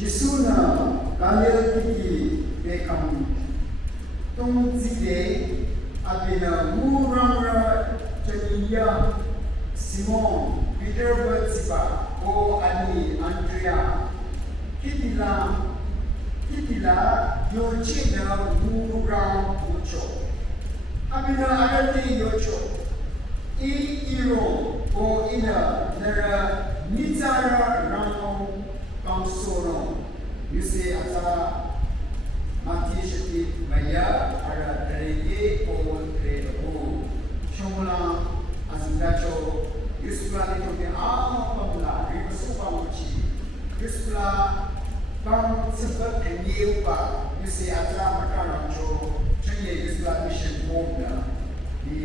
Jisuna Galil Kiki Bekam Tung Zide Abina Muranga Janiya Simon Peter Bertsiba O Ali Andrea Kitila Yochina Murang Ucho Abina Arati Yocho Iro O Ina Nara Nizara Ramo Kamsoro you say Asa Mati Shati Maya Ara Rege O Redo Shomula Azindacho Yusula Nitoke Pamula Rivosupa Muchi Yusula Pam Simple and Yupa you say Asa Makarancho Chanye Yusula Mission Home the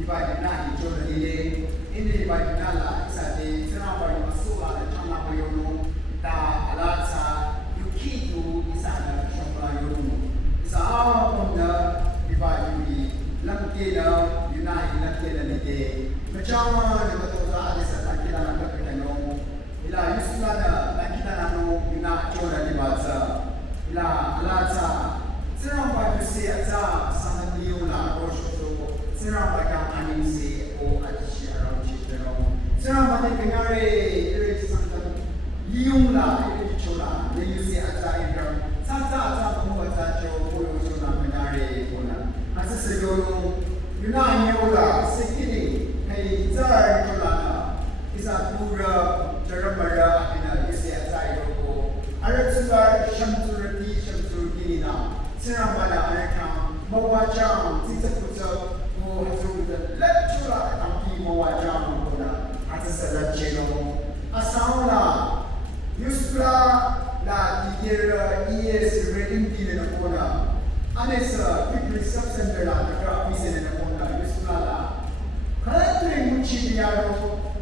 Ibadina Jona Ile in the Ibadina Sade Sanaba Masula and Chana Mayono Da Alata Yukitu Isana Shopla Yono Isa from the Ibadi Lankela Unai Lankela Nide Machawa Namatoza Alisa Lankela Nakapitano Ila Yuslana Lankitano Yuna Jona Libata Ila Alata Sanaba Yusi Ata Sanadiola Rosho Sanaba Anisi O Atishia Chitano Sanaba Kangare Sangtam Liumla Chola then you see Ata Indra Santa Muata Jo Chola Manare Bona as a Segono Yuna Yola Sikini Hey Zara Chola is a Pura Jaramara in a Ata Yoko Aratsula Shamturati now Siramana Arakam Mawajam Titaputa Mo Hazuda Lectura Kampi Mawajam Bona as a Salachino Asaula Yusra la Tigira ES rating in a corner. Anessa, quickly subcenter la graphics in a corner. Yusra la. Collecting Muchidiano,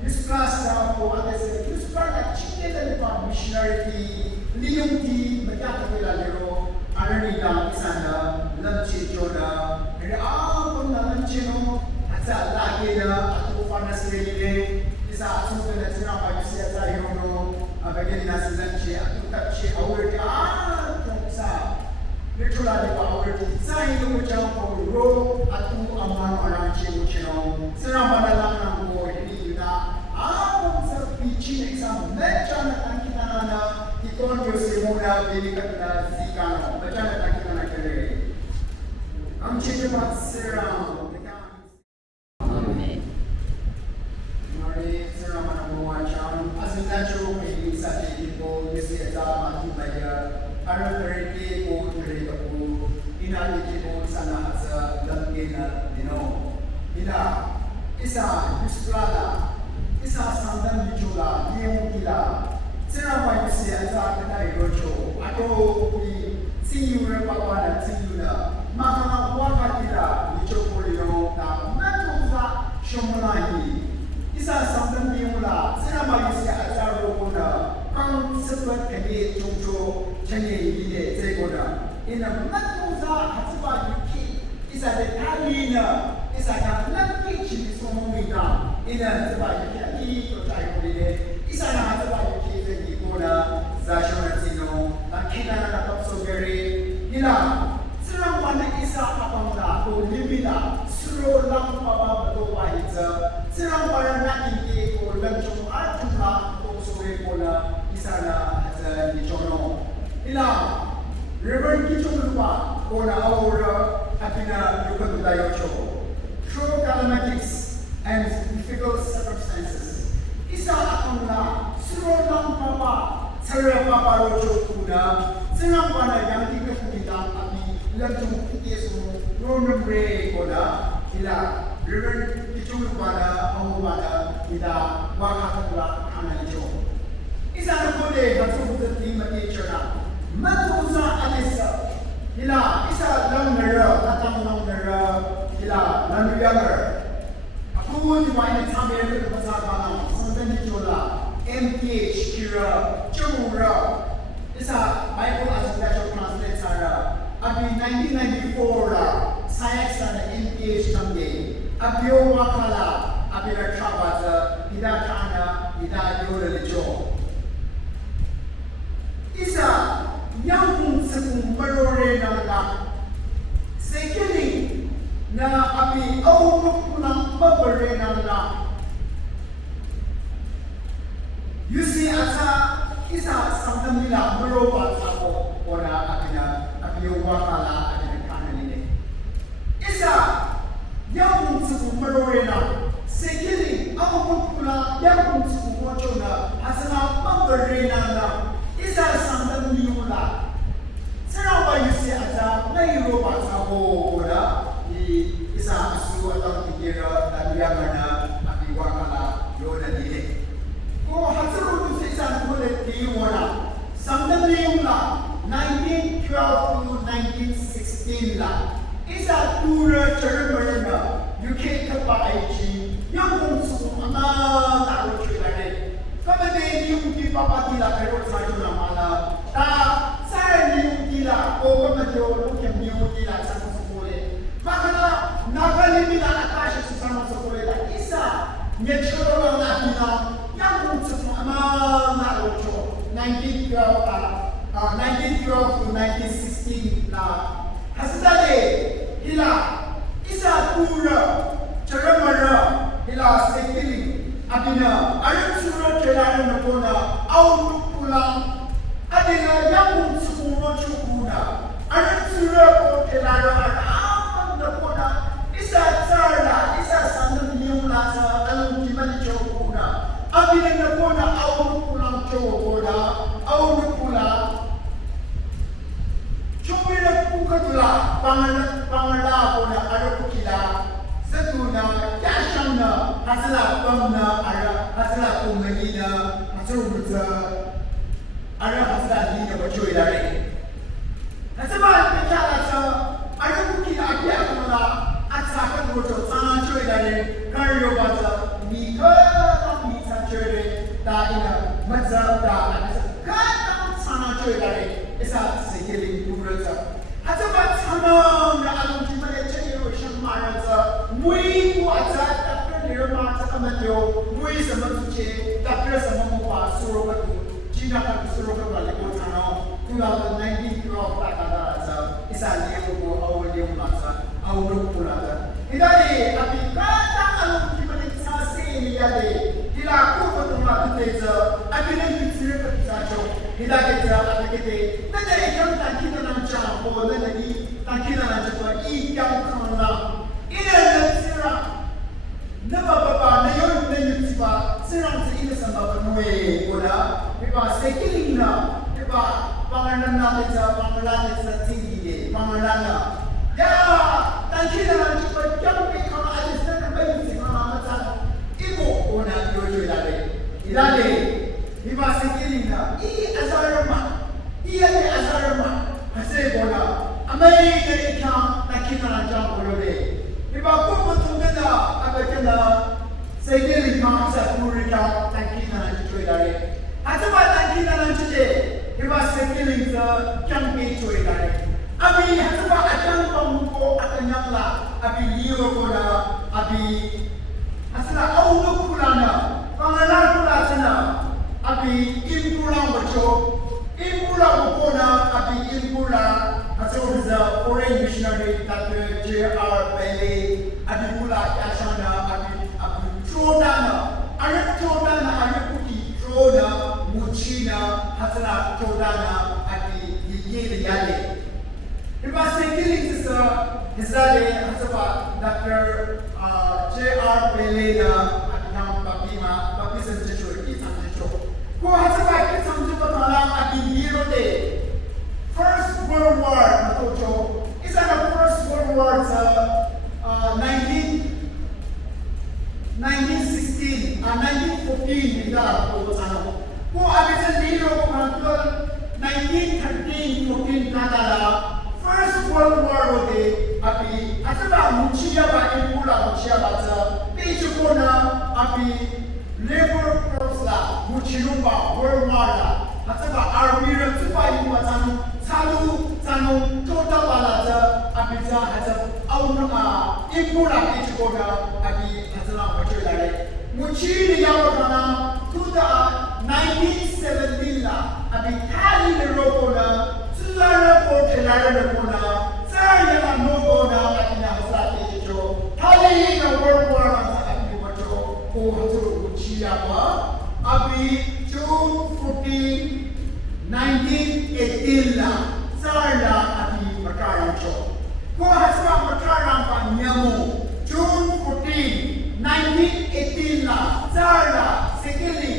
Yusra staff for others, Yusra la chicken and missionary, Leonti, Macatavilla Lero, Aranida, Isana, Lunchi Joda, and on the Lunchino, Ata Lagina, Atofanas Rede, is a something that's not by Yusia Yono. Again, as a lunch, I touch our literally our design which are row at 2 among around Chimuchino, Saramana or Yuna, of Pichi exam, Mechana Tankana, Iconio Simona, Delicata, Zicano, Mechana Tankana Kare. I'm changing about Sarah. As a natural maybe such a people, you see a Matu Maya, Arakariki, or Rikapu, Inalikibo, Sanasa, Lankina, Ina, Isa, Yusprala, Isa Sangtam Yujula, Leon Sarah, you see a Taka Rocho, Ako, see you, Papa, see you, Maka, Wakatila, Yuchopolio, Matuza, Shomani. Isa Sangtam Yula, Sinama Yusi Ataro Bona, Kang Sepat Kade Jojo, Chanye Yide, Zegona. In a Matuza, Hatiba Yuki, Isa the Kalina, Isa Naki, she is from Mumita, in a Hatiba Yuki, Totai, Isa Hatiba Yuki, the Yibona, Zashoratino, Akina Tapsogari, Hila, Sinamana Isa Apamda, or Libida, Suro Lam Papa Badoa. Sinang para natin ko lanchong artuna o sore ko na isa na sa Nichono. Ila, Reverend Kichonwa o na aura at pinayukan tayo siya. Through calamities and difficult circumstances, isa akong na suro lang papa, sarap paparocho kuna, sinang para yang ikakulitan at lanchong itis mo, romembre ko na, ila, Reverend Kichonwa Mahubada, Ida, Wakatula, Kanalicho. Isa na po de, Hatsubuta Team Teacher na, Matuza Alisa, Ila, isa lang nara, tatang lang nara, Ila, Nanuyagar. Ako, di ba, inasabi rin ito sa mga Sangtam Nichola, MPH, Kira, Chumura, isa, Bible as a special translate Sarah, at 1994, science na MPH Sunday. Abyo wakala, abira trabaza, ida kana, ida yore lejo. isa yang kung sekung marore na sekiling na api awuk ng mabare na you see asa isa Sangtam nila maroba sa ko ora api yung wakala api kanan nila isa yang kung sekung marore na sekiling awuk na yang kung sekung mocho na asana mabare na isa Sangtam nila Sarawa yusi aja nai roba sabo ora di isa asu atau pikira dan dia mana api wakala yo dan dile. Ko hatsaru tu isa boleh di ora. Sangtam niula 1912 to 1916 la. Isa tura cermerna UK kepaiji yang bungsu ama taruh cerita. Kemudian yung di papa tila pero sajo namala. Ta Gila, o kamajo, yang niyo gila sa sukule. Makana nakalimina atasya sa sukule da isa. Nyechoro lang natin na yang sa ama na ocho 1912 to 1916 na hasadale ila isa pura charamara ila sekiling abina ayun sura kailangan na po na auluk pulang adina yang semua cukuna ada surah ko kelaro ada apa na pona isa tsara isa Sangtam niula sa alam kiman cukuna abina na pona aulu pulang cukuna aulu pula cumira pukatula pangala pona ada pukila setuna yashang na hasala pamna ada hasala kumagina hasurutsa ada hasil ini yang berjual dari. Nasabah bicara so, ada mungkin ada yang mana asalkan berjual sana jual dari karya baca nikah bisa jual dari mazhab dari kan sana jual dari isa sekiling pura. Nasabah sana na alam cuma cakap macam mana so, mui buat tak pernah macam kamatyo, mui sama tujuh, tak pernah sama muka suruh batu. China ka suruh ka balik ko tano 2019 kata sa isa liyo ko awal yung masa awal ko pula idali api kata alam kibalik sa seniya de ila ko ko tuma tute sa api na yitsire ka sa cho idali sa api kete na dere kam ta kita nang cha ko na ni ta kita nang cha i kam kan na ina na sira na baba na yon na yitsipa sira sa ina sa baba noe kola sekiling na, pangalan natin sa pangalan sa tinggi, pangalan na. Ya, tangki na lang cepat yang kita alis na bayi si mama macam ibu ona yoyo ilale, sekiling na, iya ni azarama, hasil bona, amai dari kau tangki na lang jam boleh. Ko betul kena apa kena sekiling masa puri kau tangki na lang ilale. Hatabat kita nanti hebat sekiling ke campi cuy dari. Abi hatabat akan pembuko akan nyala. Abi liur koda, abi asal awal pulana, pangalan pula sana. Abi impulang baco, impulang bukona, abi impulang asal bisa foreign missionary Dr. J.R. Bailey. Abi pula asana, abi trodana, ayat trodana, ayat putih trodana. China hasana Jordana ati yeye yale. Iba sekiling sisa hisale hasaba Dr. J.R. Belena ati nam papi senjecho ki senjecho. Ko hasaba ki senjecho malam ati hero de. First World War matocho. Isa na First World War sa 1916 1914 ida ko sana. Ko abis nilo ko kantor 1913-14 nadala First World War ode api asaba muchia ba impula muchia ba sa peju ko na api labor corps la muchilumba World War la asaba army ra tupai mo salu total bala sa api sa hasab auna impula peju ko na api asaba muchia la muchili yawa kana 1917 la abi kali 18 la sarla ati makaram cho ko hasma makaram pa nyamu June 14 1918 la sarla sekili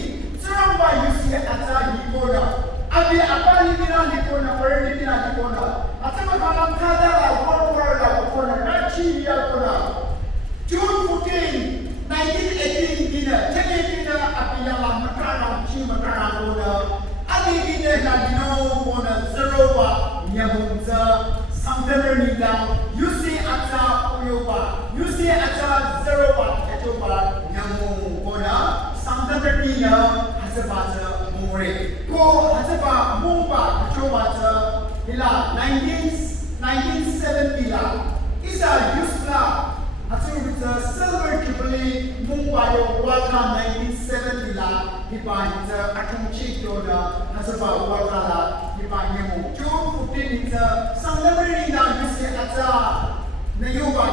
saramba yusi ata yikoda abi apali bina likona parali bina likona atama kalam kada la war la kona nachi ya kona June 14 1918 dina tene dina abi yala makaram chi makaram kona abi dina na dino kona zero wa nyamunza Sangtam nida yusi ata uyoba yusi ata zero wa etoba nyamu kona Sangtam dina hasabata more ko hasaba mumba etoba ila 1970 la isa yusla Asso silver jubilee Mumbai Waka 1970 la Hibahita Atumchi Doda Hasaba Waka la Hibahemu June 15 Sangtam nida yusi ata Nayoba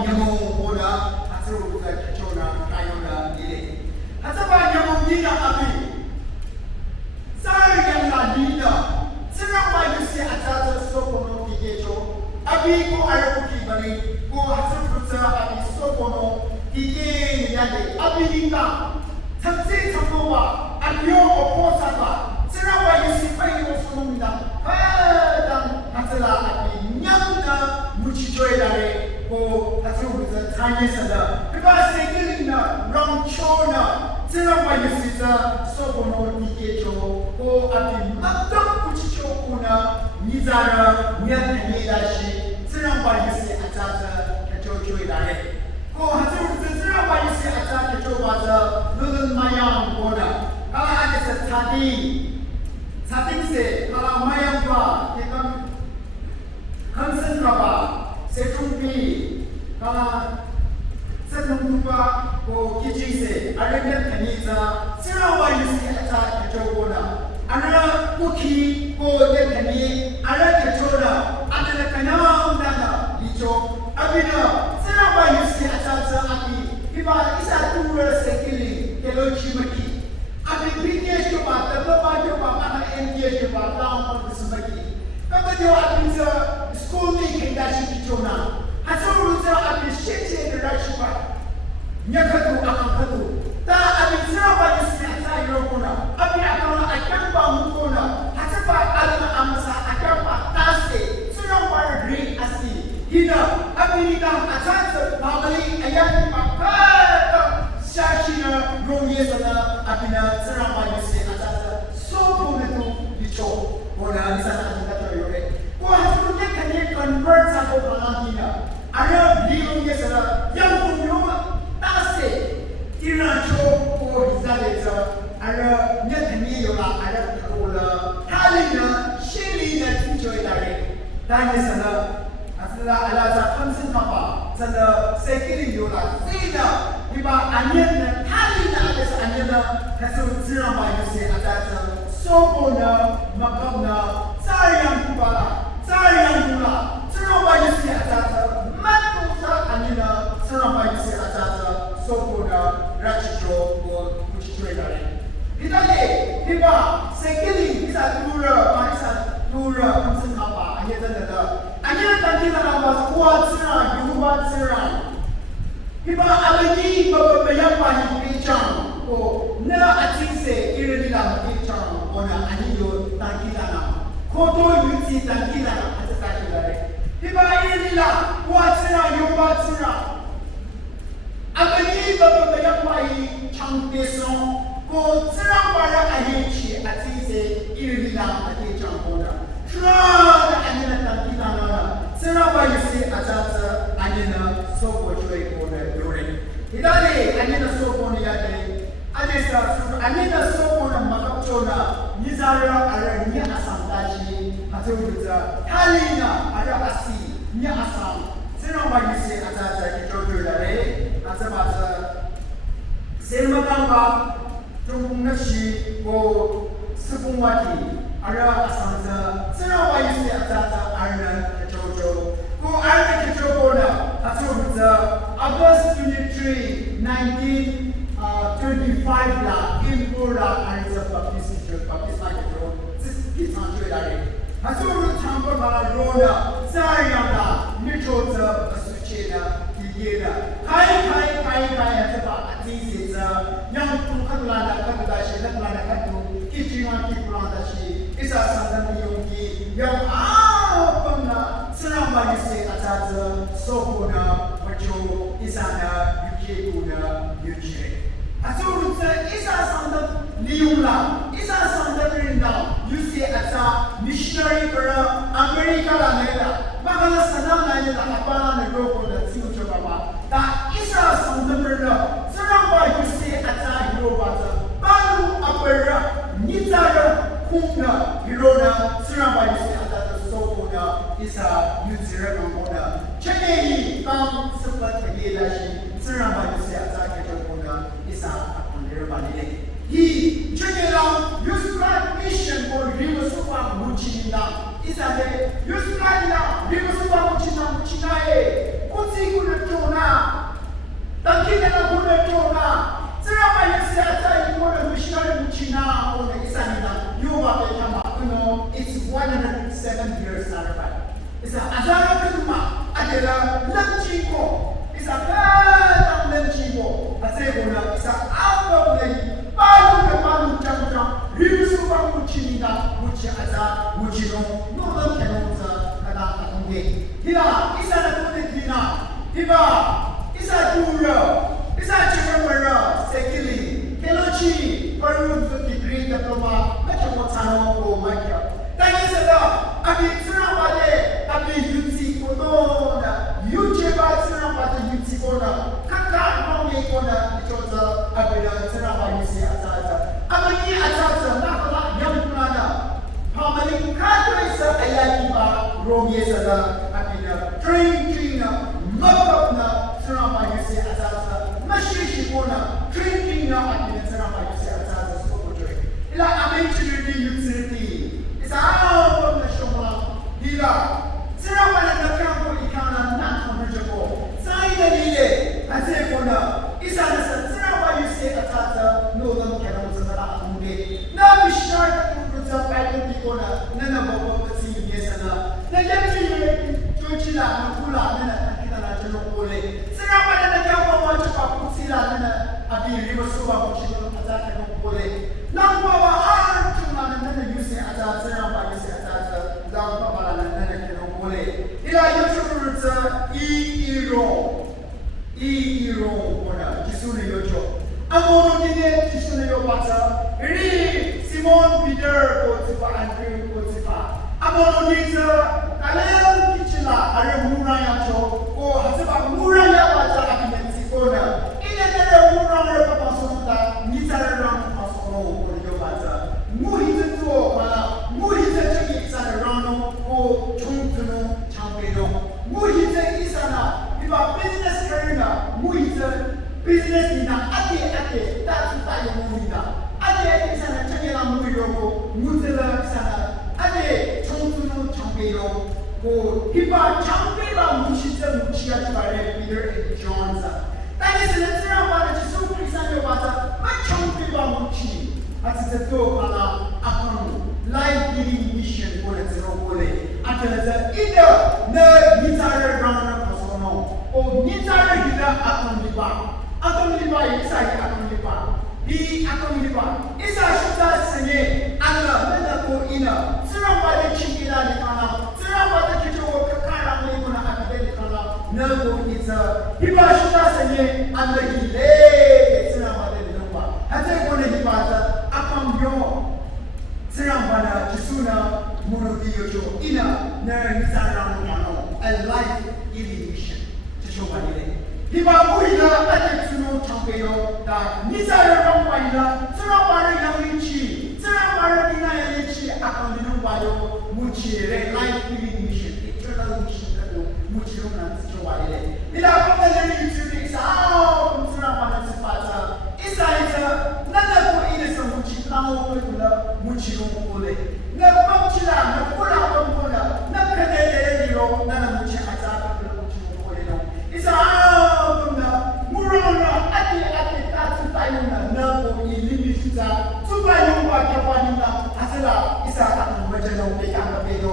Nyamu Bola Asso Kachona Kayona Dile Hasaba Nyamu Nida Abi Sargan la Nida Siramba yusi ata Sokono Kigecho Abi ko Arabuki Bari ko Hasan Abi Sokono Ike Yade Abi Nida Tatse Tamowa Abio Oposaba Siramba yusi Payo Sonomida Hadam Hatala Abi Nyamna Muchichoedare ko Hasan Tanya Sada Because they didn't wrong chona Siramba yusi Sokono Ikecho ko Abi Matam Muchicho Kuna Nizara Nyatanyidashi Siramba yusi Atata Kachochoedare ko Hasan Siramba yusi Atata Kachobaza Lulun Mayam Bona Kala Adisa Tadin se Kala Mayam Ba Kekam Kansan Kaba Setumpi Kala Setumpa ko Kichi se Arabian Kanisa Siramba yusi Atata Kachobona Ana Kuki ko Dekani Ara Kachona Adana Kanam Dana Licho Abina Siramba yusi Atata Aki Iba Isa Tura Sekili Kelo Chimaki Abi Pinyesh Kuba Tababa Kuba Mana MDH Kuba Down on the Sumaki Kabajo Abinza School League Dashi Kichona Hasoruza Abi Shitty in the Rashipa Nyakatu Akakatu Ta Abi Siramba yusi Atata Yorokona Abi Akana Akamba Mukona Hasaba Alem Amsa Akamba Tase Siramba Green Asi Hina Abi Nida Atata Babali Ayaki Pakata Shashina Romyesana Abina Siramba yusi Atata Sokonetu Licho Bona Nisana Atata Yore Ko Hasuru Kanye convert sa ko Palantina Ara Liyo Yesana Yang Kumyo Tase Tiracho ko Hizaleta Ara Nyatani Yola Ara Kola Halina Shilina Tichoidare Danyesana Asala Alaza Kamsin Papa Sana Sekili Yola Zina Iba Anyana Halina Ades Anyana Hasu Siramba yusi Atata Sobona Makamna Sariyam Kubala Sariyam Gula Siramba yusi Atata Matusa Anyana Siramba yusi Atata Sobona Rachicho or Muchichoedare Hidale Hiba Sekili Isa Tura Marisa Tura Kamsin Papa Anyana Tantina Namba Kuat Sira Yubat Sira Hiba Alagi Baba Bayapa Hicham or Na Atise Irila Hicham or Aniyo Tankilana Koto Yuti Tankilana at the Takilare Hiba Irila Kuatsira Yubatsira Alagi Baba Bayapa Chang Peson Ko Sirambara Ahichi Atise Irila Hicham Boda Tran Anina Tankilana Siramba yusi Atata Anina Sopo Joy Boda Yore Hidale Anina Sopo Yade Adesa Anina Sopo Makapchona Nizara Arania Asantashi Haturuza Halina Arabasi Nya Asam Siramba yusi Atata Kitojo Dare Atabata Selmakamba Tungnashi Ko Supumwati Ara Asanta Siramba yusi Atata Arna Jojo Ko Arna Kijobona Haturuza August 23 1925 la Impura Arna Baptist Baptist Kitanjo Dare Hasuru Tampa Rona, Zayana, Nitroza, Asuchena, Tigera, Kai, at about these young Kakulana, Kakulashi, Kakulana Katu, Kichiman Kikulanashi, is a Sangtam Yogi, young Alpana, Sarama, you say, Ataza, Sopona, Pacho, Isana, Yukuna, Yuche. Hasuru is a Sangtam Liula, is a Sangtam Rinda, you say, Ata, missionary for America, Lanela, Magala Sanam Lanela, Apana, the Group of the future Baba. That is a Sangtam Rinda, Saramba, you say, Ata, Hirobata, Balu, Apera, Nitara, Kuna, Hirona, Saramba, you say, Ata, Sopona, is a Yuzira Mona. Chennai, Tam, Support the Gelashi, Saramba, you say, Ata, Ketapona, is a Underbani. He Chennai, you start mission for River Super Muchina. Is a day, you start now, River Super Muchina, Muchina, Kutsi Kunatona, Takina Kunatona, Saramba, you say, Ata, you want a missionary Muchina, or the Isanina, you are it's 107 years Sarabaya. It's a Azara Kaduma, Adela, Lemchico, it's a bad Lemchico, a Sebona, it's a out of the Balu Jam, Rivusuba Muchina, Muchaza, Muchino, no one can answer Kanaka. Hiba, is a Kutina, Hiba, is a Dura, is a Chimera, Sekili, Kelochi, Peru, the Green Diploma, Metamotano, or Michael. Thank you, sir. I mean, Sarabade, I mean, Yuti Kodona, Yucheba Sarabade, Yuti Kona, Kaka, Romi Kona, Jota, Abida, Sarabade, Atata. Amani Atata, Nakala, Yamuana, Hamali, Kaisa, Ayakiba, Romi Sada, Abida, Train Trina, Mapapna, Sarabade, Atata, Mashishi Kona, Train Trina, Abida, Sarabade, Atata, Sokotre. Ila, I mentioned the utility. It's out of the Shoma. Hila. Sarabana the Campo Ikana, not commercial. Sign the Lile. I say, Kona. Is a Saraba, you say, Atata, no one can also Mude. Now we start to put up at the Kona, none of what see yes and the Yaki, Jochila, Nakula, Nana, Janopole. Sarabana the Campo wants to Pusila, Nana, Abi River Suba, Ataka Pole. Now, Baba, Archman, you say, Atata, you say, Atata, down Papa, and then Pole. Ila Yoshurutsa, E-Ero, Kisuni Yojo. Amonine, Kisuni Yopata, Ri, Simon Peter, Kotifa, and Kotifa. Amonisa, Alem Kichila, Are Murayacho, or Hasaba Muraya Bata, and Sikona. In another Muraya Papa, Nitara. Muhita to Muhita Isana or Chuntuno, Champion. Muhita Isana, if a business trainer, Muhita, business in Ate, that's Muhita. Ate Isana, Chagela Muyo, Mutila Isana, Ate, Chuntuno, Champion, or Hipa Champion, Mushita, Muchia, Peter, and John's. That is an example of so present water, but Champion Muchi. As the door life giving mission for the Zerobole. Until either the Nitara ground of Sono or Nitara Hida Akondiba. Akondiba is like Akondiba. The Akondiba is a Shuta Sene and the Medical Inner. Surrounded by the Chikila Nikana, surrounded by the Kito Kakara Nikona Akademicana, Nervo is a Hiba Shuta Sene and the Hile, surrounded by the Nova. And then when he was Sarambana, Jisuna, Murudio, Ina, Naranizarano, a life giving mission to show Banile. Dimapur, Adetuno, Champeo, that Nizara Rampaina, Sarabara Yamichi, Sarabara Dinayachi, Akandino Bayo, Muchi, life giving mission, eternal mission, Muchiruna, Chowale. Ila is out from Sarabana Zapata. Isa, nada por isso, Muchilamo, Muchilopole. Na Pamchila, na Pula, na Canadero, Nana Muchata, Muchilopole. Isa out from the Murona, Ati, Tatu, Tayuna, Nabo, Limita, Subayuma, Kapanina, Asela, Isa, Majano, Pekana, Pedo,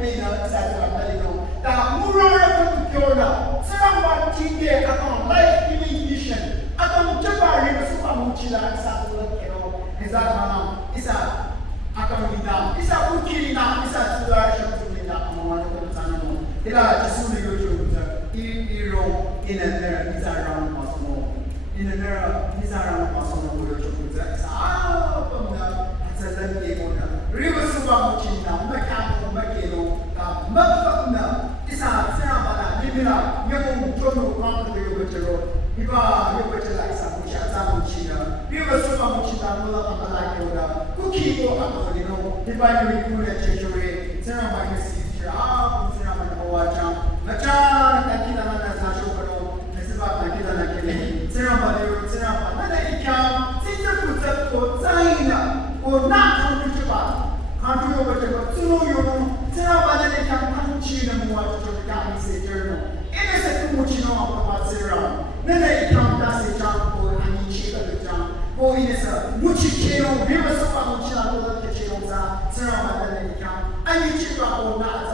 pay na sa talino. Ta mura ko kyona. Sarang ba tingge akong life giving vision. Akong jabari na sa pamuchila sa tulad kero. Isa manam isa akong hidam. Isa ukili na isa tular siya tuloy na ang mga ko sana mo. Ila Jesu ni yo iro inanera isa round pasmo. Inanera isa round pasmo ko yo chukuza. Sa pamna sa dami ko na. Riba suba mo chinna makamo makero ka mafakna isa sana Biblia, yung jono kampo yung bachelor, iba yung bachelor isa mo siya sa mo china. Iba sa mo china mula ang malaki na cookie ko ako dino. Iba yung ikula chechore, sana ba yung siya kung sana man kawacha. Macha nakita na sa show ko kasi ba nakita na kini. Sana ba yung sana ba na ikam since ko zaina o na kung ba. Kanto ko ba tulo yung sana ba na ikam kung china mo at kami sa journal. Ina sa kumuchino ang kapasira. Nana ikam ta sa jam ko ang chika de jam. Ko ina sa muchikero, biba sa pamuchina ko at kechero sa sana ba na ikam. Ani chika ko na